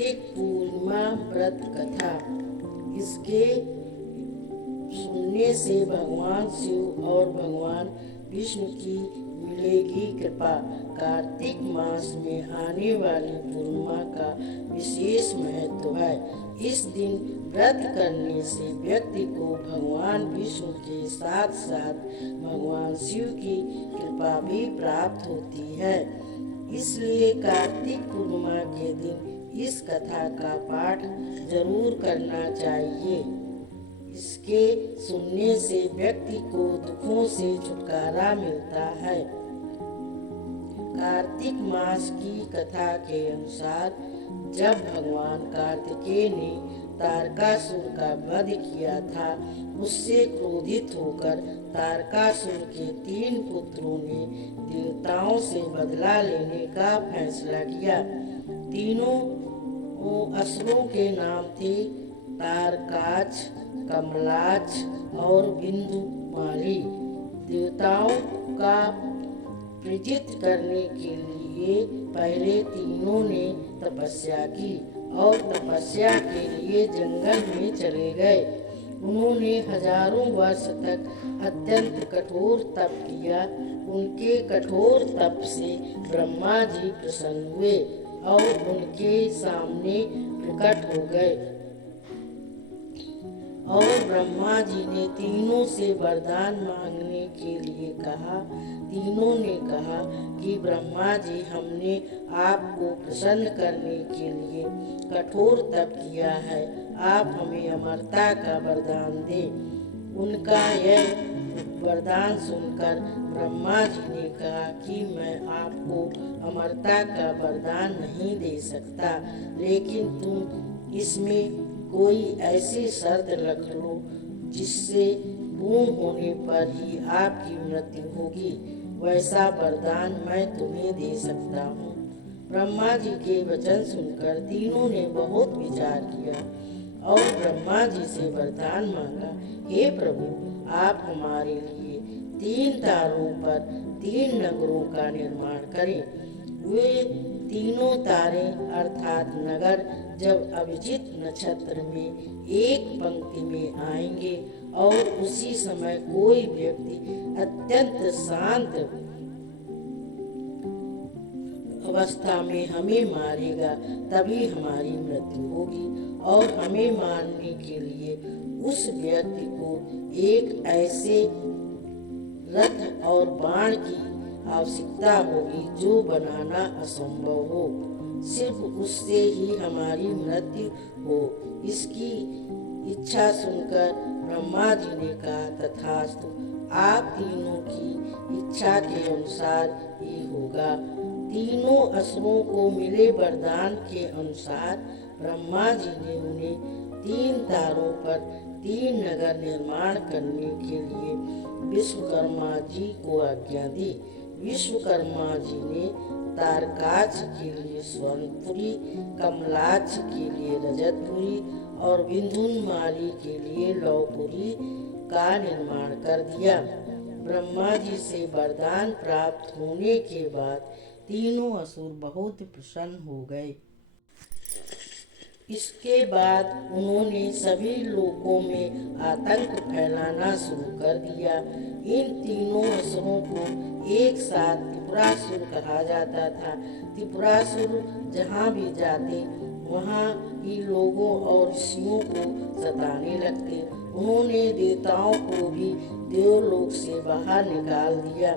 कार्तिक पूर्णिमा व्रत कथा। इसके सुनने से भगवान शिव और भगवान विष्णु की मिलेगी कृपा। कार्तिक मास में आने वाली पूर्णिमा का विशेष महत्व है। इस दिन व्रत करने से व्यक्ति को भगवान विष्णु के साथ साथ भगवान शिव की कृपा भी प्राप्त होती है। इसलिए कार्तिक पूर्णिमा के दिन इस कथा का पाठ जरूर करना चाहिए। इसके सुनने से व्यक्ति को दुखों से छुटकारा मिलता है। कार्तिक मास की कथा के अनुसार जब भगवान कार्तिकेय ने तारकासुर का वध किया था, उससे क्रोधित होकर तारकासुर के 3 पुत्रों ने देवताओं से बदला लेने का फैसला किया। तीनों असुरों के नाम थे तारकाच, कमलाच और बिंदुमाली। देवताओं का प्रीजित करने के लिए पहले तीनों ने तपस्या की और तपस्या के लिए जंगल में चले गए। उन्होंने हजारों वर्ष तक अत्यंत कठोर तप किया। उनके कठोर तप से ब्रह्मा जी प्रसन्न हुए और उनके सामने प्रकट हो गए और ब्रह्मा जी ने तीनों से वरदान मांगने के लिए कहा। तीनों ने कहा कि ब्रह्मा जी, हमने आपको प्रसन्न करने के लिए कठोर तप किया है, आप हमें अमरता का वरदान दें। उनका यह वरदान सुनकर ब्रह्मा जी ने कहा कि मैं आपको अमरता का वरदान नहीं दे सकता, लेकिन तुम इसमें कोई ऐसी शर्त रख लो जिससे पूर्ण होने पर ही आपकी मृत्यु होगी। वैसा वरदान मैं तुम्हें दे सकता हूँ। ब्रह्मा जी के वचन सुनकर तीनों ने बहुत विचार किया और ब्रह्मा जी से वरदान मांगा, हे प्रभु, आप हमारे लिए 3 तारों पर 3 नगरों का निर्माण करें। वे तीनों तारे अर्थात नगर जब अभिजित नक्षत्र में एक पंक्ति में आएंगे और उसी समय कोई व्यक्ति अत्यंत शांत अवस्था में हमें मारेगा, तभी हमारी मृत्यु होगी और हमें मारने के लिए उस व्यक्ति को एक ऐसे रथ और बाण की आवश्यकता होगी जो बनाना असंभव हो। सिर्फ उससे ही हमारी मृत्यु हो। इसकी इच्छा सुनकर ब्रह्मा जी ने कहा, तथास्तु, आप तीनों की इच्छा के अनुसार ही होगा। तीनों असुरों को मिले वरदान के अनुसार ब्रह्मा जी ने उन्हें 3 तारों पर 3 नगर निर्माण करने के लिए विश्वकर्मा जी को आज्ञा दी। विश्वकर्मा जी ने तारकाच के लिए स्वर्णपुरी, कमलाच के लिए रजतपुरी और बिंदुमाली के लिए लौहपुरी का निर्माण कर दिया। ब्रह्मा जी से वरदान प्राप्त होने के बाद तीनों असुर बहुत प्रसन्न हो गए। इसके बाद उन्होंने सभी लोकों में आतंक फैलाना शुरू कर दिया। इन तीनों असुरों को एक साथ त्रिपुरासुर कहा जाता था। त्रिपुरासुर जहाँ भी जाते वहाँ ही लोगों और ऋषियों को सताने लगते। उन्होंने देवताओं को भी देवलोक से बाहर निकाल दिया।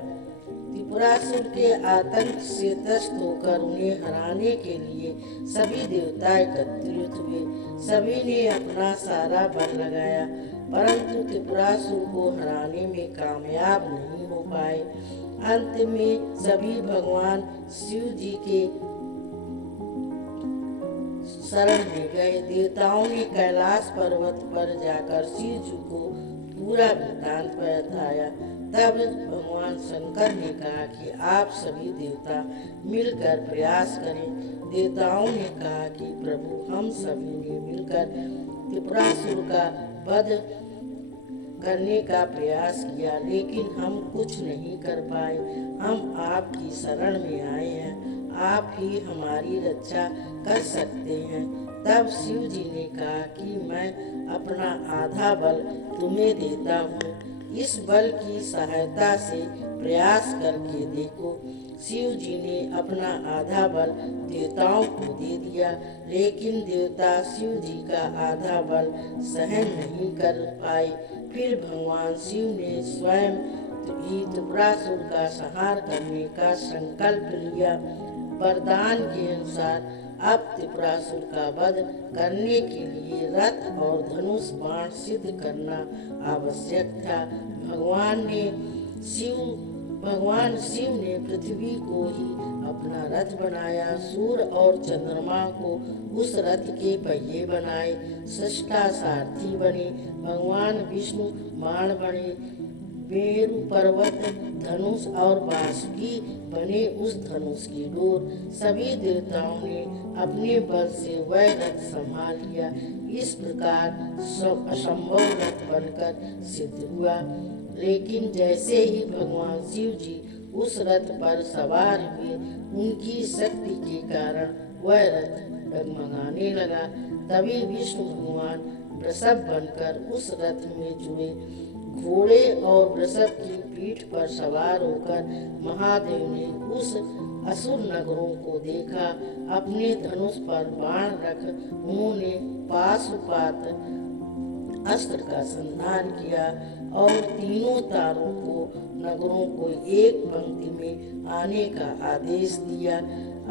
त्रिपुरासुर के आतंक से त्रस्त होकर उन्हें हराने के लिए सभी देवता एकत्रित हुए। सभी ने अपना सारा बल लगाया, परंतु त्रिपुरासुर को हराने में कामयाब नहीं हो पाए। अंत में सभी भगवान शिव जी के शरण में गए। देवताओं ने कैलाश पर्वत पर जाकर शिव जी को पूरा वृत्तांत बताया। तब भगवान शंकर ने कहा कि आप सभी देवता मिलकर प्रयास करें। देवताओं ने कहा कि प्रभु, हम सभी ने मिलकर त्रिपुरासुर का वध करने का प्रयास किया, लेकिन हम कुछ नहीं कर पाए। हम आपकी शरण में आए हैं, आप ही हमारी रक्षा कर सकते हैं। तब शिव जी ने कहा कि मैं अपना आधा बल तुम्हें देता हूँ, इस बल की सहायता से प्रयास करके देखो। शिव जी ने अपना आधा बल देवताओं को दे दिया, लेकिन देवता शिव जी का आधा बल सहन नहीं कर पाए। फिर भगवान शिव ने स्वयं ही त्रिपुरासुर का संहार करने का संकल्प लिया। वरदान के अनुसार अब त्रिपुरासुर का वध करने के लिए रथ और धनुष बाण सिद्ध करना आवश्यक था। भगवान शिव ने पृथ्वी को ही अपना रथ बनाया, सूर्य और चंद्रमा को उस रथ के पहिए बनाए, सृष्टा सारथी बने। भगवान विष्णु बाण बने, मेरु पर्वत धनुष और बांसुरी बने उस धनुष की डोर। सभी देवताओं ने अपने बल से वह रथ संभाल लिया। इस प्रकार असंभव रथ बनकर सिद्ध हुआ। लेकिन जैसे ही भगवान शिव जी उस रथ पर सवार हुए, उनकी शक्ति के कारण वह रथ डगमगाने लगा। तभी विष्णु भगवान वृषभ बनकर उस रथ में जुड़े। घोड़े और वृषभ की पीठ पर सवार होकर महादेव ने उस असुर नगरों को देखा। अपने धनुष पर बाण रख उन्होंने पाशुपात अस्त्र का संधान किया और तीनों तारों को नगरों को एक पंक्ति में आने का आदेश दिया।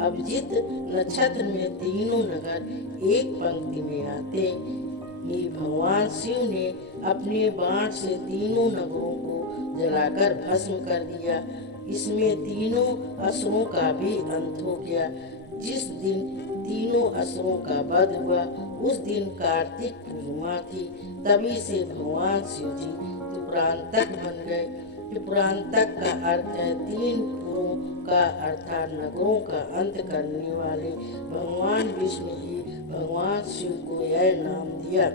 अभिजीत नक्षत्र में तीनों नगर एक पंक्ति में आते ही भगवान शिव ने अपने बाण से तीनों नगरों को जलाकर भस्म कर दिया। इसमें तीनों असुरों का भी अंत हो गया। जिस दिन तीनों असुरों का वध हुआ, उस दिन कार्तिक पूर्णिमा थी। तभी से भगवान शिव जी त्रिपुरांतक बन गए। त्रिपुरांतक का अर्थ है तीन पुरों का अर्थात नगरों का अंत करने वाले। भगवान विष्णु ही भगवान शिव को यह नाम दिया।